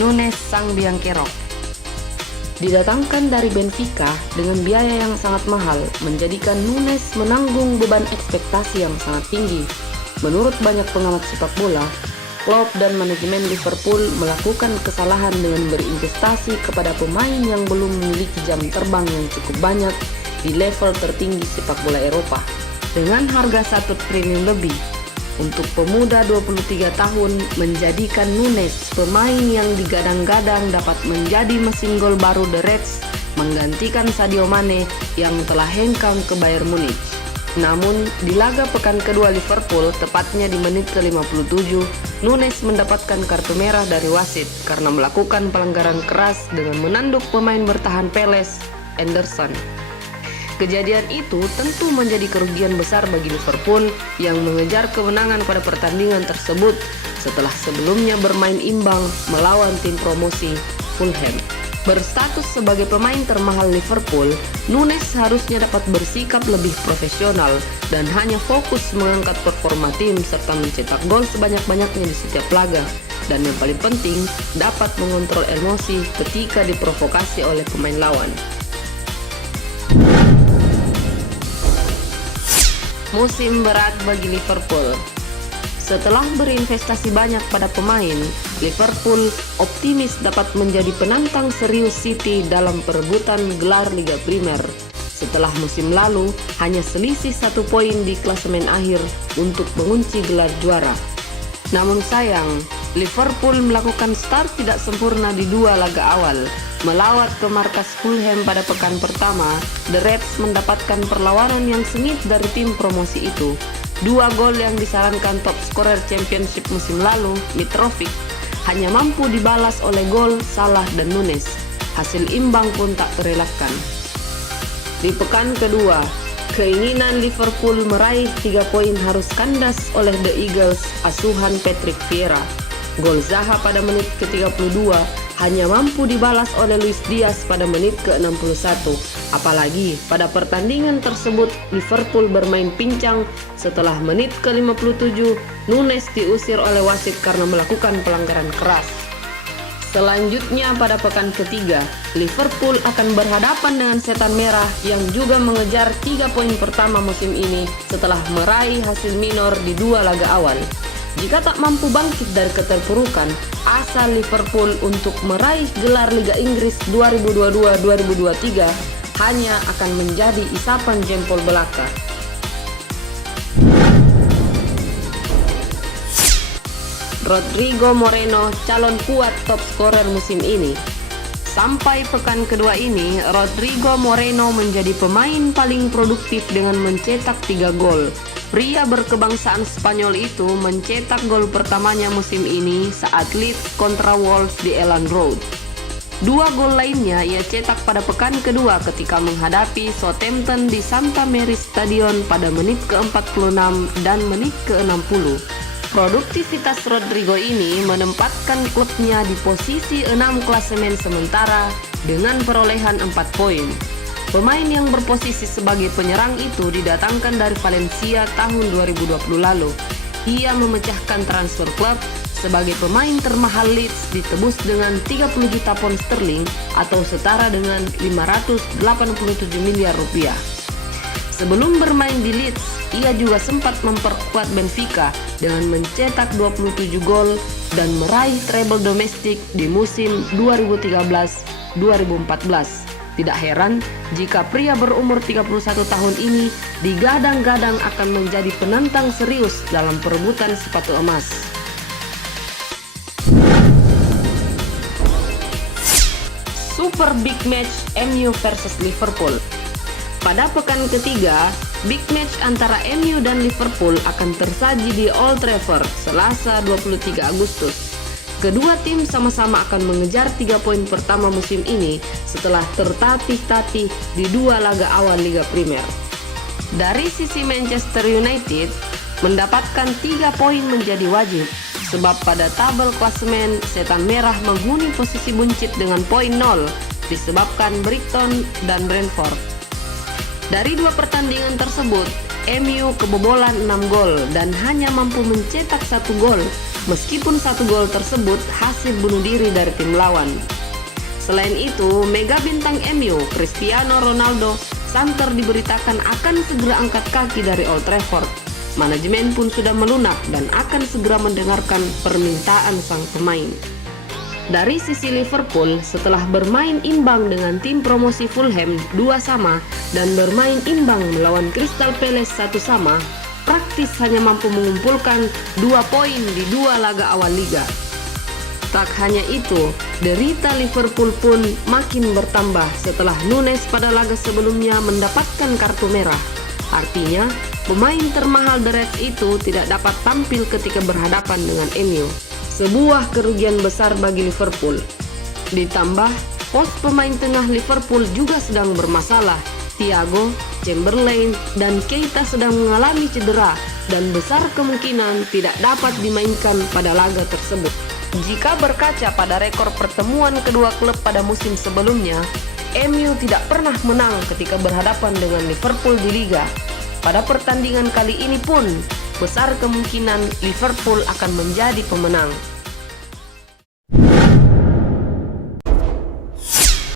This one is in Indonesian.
Nunes sang biang kerok. Didatangkan dari Benfica dengan biaya yang sangat mahal, menjadikan Nunes menanggung beban ekspektasi yang sangat tinggi. Menurut banyak pengamat sepak bola, Klopp dan manajemen Liverpool melakukan kesalahan dengan berinvestasi kepada pemain yang belum memiliki jam terbang yang cukup banyak di level tertinggi sepak bola Eropa. Dengan harga 1 triliun lebih, untuk pemuda 23 tahun menjadikan Nunes pemain yang digadang-gadang dapat menjadi mesin gol baru The Reds, menggantikan Sadio Mane yang telah hengkang ke Bayern Munich. Namun, di laga pekan kedua Liverpool, tepatnya di menit ke-57, Nunes mendapatkan kartu merah dari wasit karena melakukan pelanggaran keras dengan menanduk pemain bertahan Palace, Anderson. Kejadian itu tentu menjadi kerugian besar bagi Liverpool yang mengejar kemenangan pada pertandingan tersebut setelah sebelumnya bermain imbang melawan tim promosi Fulham. Berstatus sebagai pemain termahal Liverpool, Nunes harusnya dapat bersikap lebih profesional dan hanya fokus mengangkat performa tim serta mencetak gol sebanyak-banyaknya di setiap laga. Dan yang paling penting, dapat mengontrol emosi ketika diprovokasi oleh pemain lawan. Musim berat bagi Liverpool. Setelah berinvestasi banyak pada pemain, Liverpool optimis dapat menjadi penantang serius City dalam perebutan gelar Liga Primer. Setelah musim lalu, hanya selisih 1 poin di klasemen akhir untuk mengunci gelar juara. Namun sayang, Liverpool melakukan start tidak sempurna di 2 laga awal. Melawat ke markas Fulham pada pekan pertama, The Reds mendapatkan perlawanan yang sengit dari tim promosi itu. 2 gol yang disarankan top scorer Championship musim lalu, Mitrovic, hanya mampu dibalas oleh gol Salah dan Nunes. Hasil imbang pun tak terelakkan. Di pekan kedua, keinginan Liverpool meraih 3 poin harus kandas oleh The Eagles asuhan Patrick Vieira. Gol Zaha pada menit ke-32 hanya mampu dibalas oleh Luis Diaz pada menit ke-61. Apalagi pada pertandingan tersebut Liverpool bermain pincang setelah menit ke-57 Nunes diusir oleh wasit karena melakukan pelanggaran keras. Selanjutnya pada pekan ketiga, Liverpool akan berhadapan dengan Setan Merah yang juga mengejar 3 poin pertama musim ini setelah meraih hasil minor di 2 laga awal. Jika tak mampu bangkit dari keterpurukan, asa Liverpool untuk meraih gelar Liga Inggris 2022-2023 hanya akan menjadi isapan jempol belaka. Rodrigo Moreno calon kuat top scorer musim ini. Sampai pekan kedua ini, Rodrigo Moreno menjadi pemain paling produktif dengan mencetak 3 gol. Pria berkebangsaan Spanyol itu mencetak gol pertamanya musim ini saat Leeds kontra Wolves di Elland Road. 2 gol lainnya ia cetak pada pekan kedua ketika menghadapi Southampton di Santa Mary's Stadion pada menit ke-46 dan menit ke-60. Produktivitas Rodrigo ini menempatkan klubnya di posisi 6 klasemen sementara dengan perolehan 4 poin. Pemain yang berposisi sebagai penyerang itu didatangkan dari Valencia tahun 2020 lalu. Ia memecahkan transfer klub sebagai pemain termahal Leeds ditebus dengan 30 juta pound sterling atau setara dengan 587 miliar rupiah. Sebelum bermain di Leeds, ia juga sempat memperkuat Benfica dengan mencetak 27 gol dan meraih treble domestik di musim 2013-2014. Tidak heran jika pria berumur 31 tahun ini digadang-gadang akan menjadi penantang serius dalam perebutan sepatu emas. Super Big Match MU versus Liverpool. Pada pekan ketiga, big match antara MU dan Liverpool akan tersaji di Old Trafford Selasa 23 Agustus. Kedua tim sama-sama akan mengejar 3 poin pertama musim ini setelah tertatih-tatih di 2 laga awal Liga Primer. Dari sisi Manchester United, mendapatkan 3 poin menjadi wajib, sebab pada tabel klasemen Setan Merah menghuni posisi buncit dengan poin 0 disebabkan Brighton dan Brentford. Dari 2 pertandingan tersebut, MU kebobolan 6 gol dan hanya mampu mencetak 1 gol, meskipun 1 gol tersebut hasil bunuh diri dari tim lawan. Selain itu, mega bintang MU, Cristiano Ronaldo, santer diberitakan akan segera angkat kaki dari Old Trafford. Manajemen pun sudah melunak dan akan segera mendengarkan permintaan sang pemain. Dari sisi Liverpool, setelah bermain imbang dengan tim promosi Fulham 2-2 dan bermain imbang melawan Crystal Palace 1-1, praktis hanya mampu mengumpulkan 2 poin di 2 laga awal liga. Tak hanya itu, derita Liverpool pun makin bertambah setelah Nunes pada laga sebelumnya mendapatkan kartu merah. Artinya, pemain termahal The Reds itu tidak dapat tampil ketika berhadapan dengan MU. Sebuah kerugian besar bagi Liverpool. Ditambah, pos pemain tengah Liverpool juga sedang bermasalah. Thiago, Chamberlain, dan Keita sedang mengalami cedera dan besar kemungkinan tidak dapat dimainkan pada laga tersebut. Jika berkaca pada rekor pertemuan kedua klub pada musim sebelumnya, MU tidak pernah menang ketika berhadapan dengan Liverpool di Liga. Pada pertandingan kali ini pun, besar kemungkinan Liverpool akan menjadi pemenang.